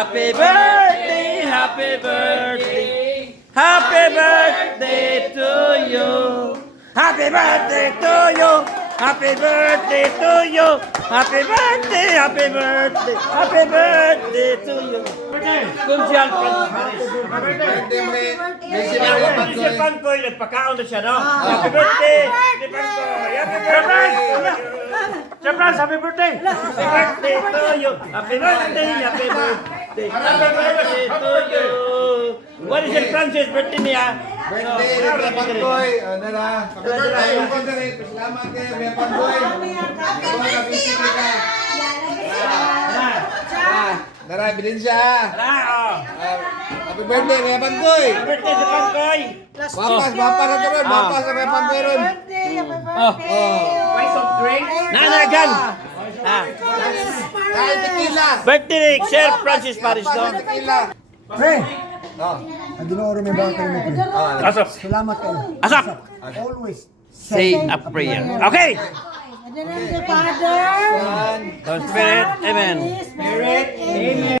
Happy birthday, happy birthday, happy birthday to you. Happy birthday to you. Happy birthday to you. Happy birthday, happy birthday, happy birthday to you. Konsehal Happy birthday mo kay Si Pankoy, nagpakaon na siya, no? Happy birthday! Si Pankoy! Happy birthday! Surprise! Happy birthday! Happy birthday to you! Happy birthday! Happy birthday! Happy birthday to you! What is it, Francis? Birthday niya? birthday ni Kuya Pantoy. Ano na? Happy birthday. Salamat kayo, Kuya Pantoy. Tara, bilhin siya. Happy birthday, Kuya Pantoy. Happy birthday si Pankoy! Bapas na to ron. Bapas na Kuya Pantoy ron. Nanagan! Kahit tequila. Birthday ni Sir Francis Paris, no? Kahit tequila. Pre, Oh. ang Ginoo rin may bawang kayo mo, pre. Asap! Salamat kayo. Asap! Always. Say a prayer. Okay! And then the Father, Spirit, Amen. Spirit, Amen.